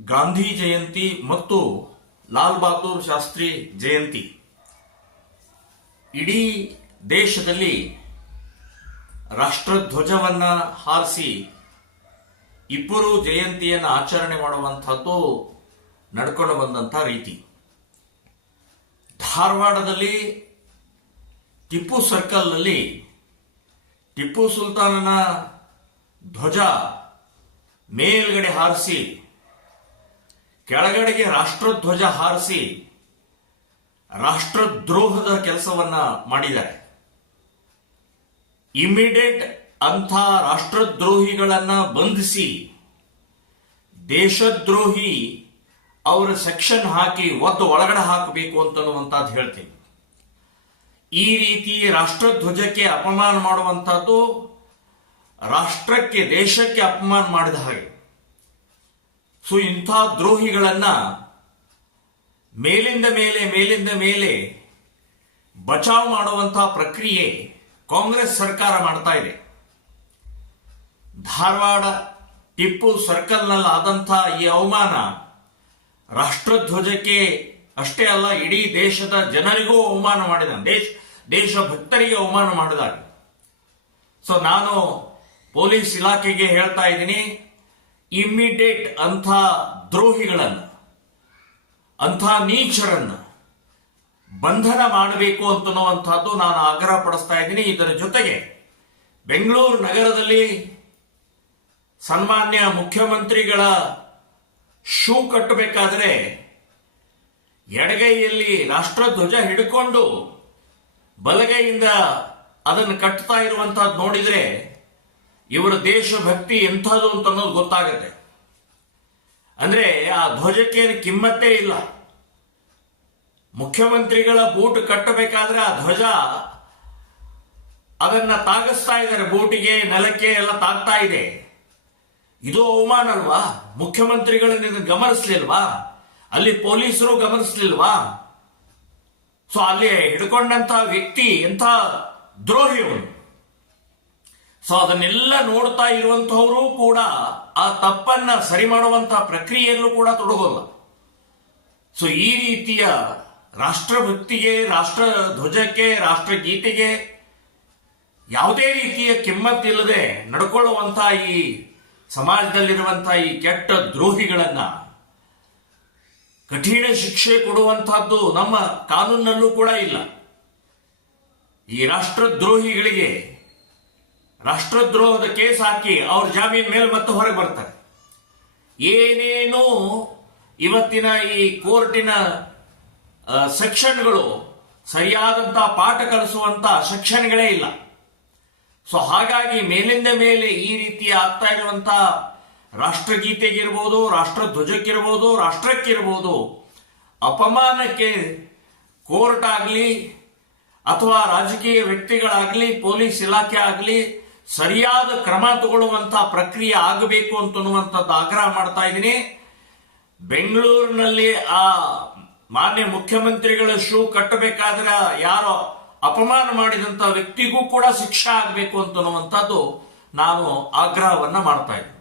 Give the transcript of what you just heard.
ಗಾಂಧಿ ಜಯಂತಿ ಮತ್ತು ಲಾಲ್ ಬಹದ್ದೂರ್ ಶಾಸ್ತ್ರಿ ಜಯಂತಿ ಇಡೀ ದೇಶದಲ್ಲಿ ರಾಷ್ಟ್ರಧ್ವಜವನ್ನ ಹಾರಿಸಿ ಇಬ್ಬರು ಜಯಂತಿಯನ್ನು ಆಚರಣೆ ಮಾಡುವಂತಹದ್ದು ನಡ್ಕೊಂಡು ಬಂದಂತ ರೀತಿ. ಧಾರವಾಡದಲ್ಲಿ ಟಿಪ್ಪು ಸರ್ಕಲ್ನಲ್ಲಿ ಟಿಪ್ಪು ಸುಲ್ತಾನನ ಧ್ವಜ ಮೇಲ್ಗಡೆ ಹಾರಿಸಿ ಕೆಳಗಡೆಗೆ ರಾಷ್ಟ್ರಧ್ವಜ ಹಾರಿಸಿ ರಾಷ್ಟ್ರದ್ರೋಹದ ಕೆಲಸವನ್ನ ಮಾಡಿದ್ದಾರೆ. ಇಮಿಡಿಯೇಟ್ ಅಂಥ ರಾಷ್ಟ್ರದ್ರೋಹಿಗಳನ್ನ ಬಂಧಿಸಿ ದೇಶದ್ರೋಹಿ ಅವರ ಸೆಕ್ಷನ್ ಹಾಕಿ ಒಳಗಡೆ ಹಾಕಬೇಕು ಅಂತನ್ನುವಂಥದ್ದು ಹೇಳ್ತೀನಿ. ಈ ರೀತಿ ರಾಷ್ಟ್ರಧ್ವಜಕ್ಕೆ ಅಪಮಾನ ಮಾಡುವಂತಹದ್ದು ರಾಷ್ಟ್ರಕ್ಕೆ ದೇಶಕ್ಕೆ ಅಪಮಾನ ಮಾಡಿದ ಹಾಗೆ. ಸೊ ಇಂಥ ದ್ರೋಹಿಗಳನ್ನ ಮೇಲಿಂದ ಮೇಲೆ ಬಚಾವ್ ಮಾಡುವಂತಹ ಪ್ರಕ್ರಿಯೆ ಕಾಂಗ್ರೆಸ್ ಸರ್ಕಾರ ಮಾಡ್ತಾ ಇದೆ. ಧಾರವಾಡ ಟಿಪ್ಪು ಸರ್ಕಲ್ನಲ್ಲಿ ಆದಂತಹ ಈ ಅವಮಾನ ರಾಷ್ಟ್ರಧ್ವಜಕ್ಕೆ ಅಷ್ಟೇ ಅಲ್ಲ, ಇಡೀ ದೇಶದ ಜನರಿಗೂ ಅವಮಾನ ಮಾಡಿದ, ದೇಶಭಕ್ತರಿಗೆ ಅವಮಾನ ಮಾಡಿದಾಗ. ಸೊ ನಾನು ಪೊಲೀಸ್ ಇಲಾಖೆಗೆ ಹೇಳ್ತಾ ಇದ್ದೀನಿ, ಇಮ್ಮಿಡಿಯೇಟ್ ಅಂಥ ದ್ರೋಹಿಗಳನ್ನ, ಅಂಥ ನೀಚರನ್ನ ಬಂಧನ ಮಾಡಬೇಕು ಅಂತನ್ನುವಂಥದ್ದು ನಾನು ಆಗ್ರಹ ಪಡಿಸ್ತಾ ಇದ್ದೀನಿ. ಇದರ ಜೊತೆಗೆ ಬೆಂಗಳೂರು ನಗರದಲ್ಲಿ ಸನ್ಮಾನ್ಯ ಮುಖ್ಯಮಂತ್ರಿಗಳ ಶೂ ಕಟ್ಟಬೇಕಾದ್ರೆ ಎಡಗೈಯಲ್ಲಿ ರಾಷ್ಟ್ರಧ್ವಜ ಹಿಡ್ಕೊಂಡು ಬಲಗೈಯಿಂದ ಅದನ್ನು ಕಟ್ತಾ ಇರುವಂತಹದ್ದು ನೋಡಿದ್ರೆ ಇವರ ದೇಶಭಕ್ತಿ ಎಂಥದ್ದು ಅಂತ ಅನ್ನೋದು ಗೊತ್ತಾಗುತ್ತೆ. ಅಂದ್ರೆ ಆ ಧ್ವಜಕ್ಕೆ ಕಿಮ್ಮತ್ತೇ ಇಲ್ಲ. ಮುಖ್ಯಮಂತ್ರಿಗಳ ಬೂಟ್ ಕಟ್ಟಬೇಕಾದ್ರೆ ಆ ಧ್ವಜ ಅದನ್ನ ತಾಗಿಸ್ತಾ ಇದ್ದಾರೆ, ಬೂಟಿಗೆ ನೆಲಕ್ಕೆ ಎಲ್ಲ ತಾಗ್ತಾ ಇದೆ. ಇದು ಅವಮಾನ ಅಲ್ವಾ? ಮುಖ್ಯಮಂತ್ರಿಗಳನ್ನ ಗಮನಿಸ್ಲಿಲ್ವಾ? ಅಲ್ಲಿ ಪೊಲೀಸರು ಗಮನಿಸ್ಲಿಲ್ವಾ? ಸೊ ಅಲ್ಲಿ ಹಿಡ್ಕೊಂಡಂತ ವ್ಯಕ್ತಿ ಎಂಥ ದ್ರೋಹಿಯವನು. ಸೊ ಅದನ್ನೆಲ್ಲ ನೋಡ್ತಾ ಇರುವಂತಹವರು ಕೂಡ ಆ ತಪ್ಪನ್ನ ಸರಿ ಮಾಡುವಂತಹ ಪ್ರಕ್ರಿಯೆಯಲ್ಲೂ ಕೂಡ ತೊಡಗೋಲ್ಲ. ಸೊ ಈ ರೀತಿಯ ರಾಷ್ಟ್ರಭಕ್ತಿಗೆ, ರಾಷ್ಟ್ರ ಧ್ವಜಕ್ಕೆ, ರಾಷ್ಟ್ರಗೀತೆಗೆ ಯಾವುದೇ ರೀತಿಯ ಕಿಮ್ಮತ್ತಿಲ್ಲದೆ ನಡ್ಕೊಳ್ಳುವಂತಹ ಈ ಸಮಾಜದಲ್ಲಿರುವಂತಹ ಈ ಕೆಟ್ಟ ದ್ರೋಹಿಗಳನ್ನ ಕಠಿಣ ಶಿಕ್ಷೆ ಕೊಡುವಂತಹದ್ದು ನಮ್ಮ ಕಾನೂನಿನಲ್ಲೂ ಕೂಡ ಇಲ್ಲ. ಈ ರಾಷ್ಟ್ರದ್ರೋಹಿಗಳಿಗೆ ರಾಷ್ಟ್ರದ್ರೋಹದ ಕೇಸ್ ಹಾಕಿ ಅವ್ರ ಜಾಮೀನ್ ಮೇಲೆ ಮತ್ತೆ ಹೊರಗೆ ಬರ್ತಾರೆ. ಏನೇನು ಇವತ್ತಿನ ಈ ಕೋರ್ಟಿನ ಸೆಕ್ಷನ್ಗಳು ಸರಿಯಾದಂತಹ ಪಾಠ ಕಲಿಸುವಂತ ಸೆಕ್ಷನ್ಗಳೇ ಇಲ್ಲ. ಸೊ ಹಾಗಾಗಿ ಮೇಲಿಂದ ಮೇಲೆ ಈ ರೀತಿ ಆಗ್ತಾ ಇರುವಂತ ರಾಷ್ಟ್ರಗೀತೆಗಿರ್ಬೋದು, ರಾಷ್ಟ್ರಧ್ವಜಕ್ಕಿರ್ಬೋದು, ರಾಷ್ಟ್ರಕ್ಕಿರ್ಬೋದು ಅಪಮಾನಕ್ಕೆ ಕೋರ್ಟ್ ಆಗಲಿ ಅಥವಾ ರಾಜಕೀಯ ವ್ಯಕ್ತಿಗಳಾಗಲಿ ಪೊಲೀಸ್ ಇಲಾಖೆ ಆಗಲಿ ಸರಿಯಾದ ಕ್ರಮ ತಗೊಳ್ಳುವಂತಹ ಪ್ರಕ್ರಿಯೆ ಆಗಬೇಕು ಅಂತನ್ನುವಂಥದ್ದು ಆಗ್ರಹ ಮಾಡ್ತಾ ಇದ್ದೀನಿ. ಬೆಂಗಳೂರಿನಲ್ಲಿ ಆ ಮಾನ್ಯ ಮುಖ್ಯಮಂತ್ರಿಗಳ ಶೂ ಕಟ್ಟಬೇಕಾದ್ರೆ ಯಾರೋ ಅಪಮಾನ ಮಾಡಿದಂತ ವ್ಯಕ್ತಿಗೂ ಕೂಡ ಶಿಕ್ಷೆ ಆಗಬೇಕು ಅಂತನ್ನುವಂಥದ್ದು ನಾನು ಆಗ್ರಹವನ್ನ ಮಾಡ್ತಾ ಇದ್ದೀನಿ.